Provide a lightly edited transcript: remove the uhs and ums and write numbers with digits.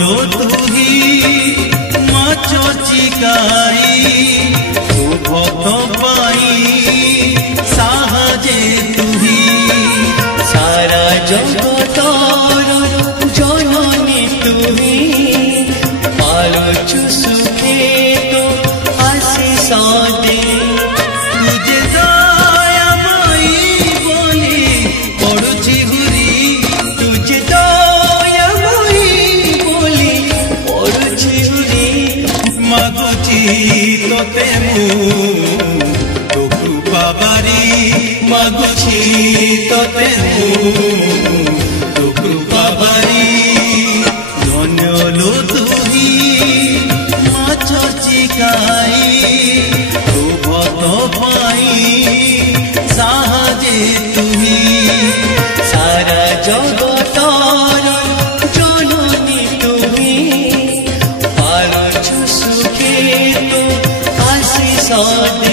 लो तुही माच चिकाई तू भक्त पाई साहाजे तुही सारा जगतर जननी तुही पालुछु सुखे तो आशीष दे तुझे दयामयी बोली पड़ुछि घुरी तुझे दयामयी बोली पड़ुछि घुरी मागुछि तोते तो कृपा बारी मागुछि तोते तो कृपा बारी धन्य लो तुही माछ चिकाई तू भक्त पाई साहाजे तुही सारा जगतर जननी तुही पालुछु सुखे तो आशीष दे।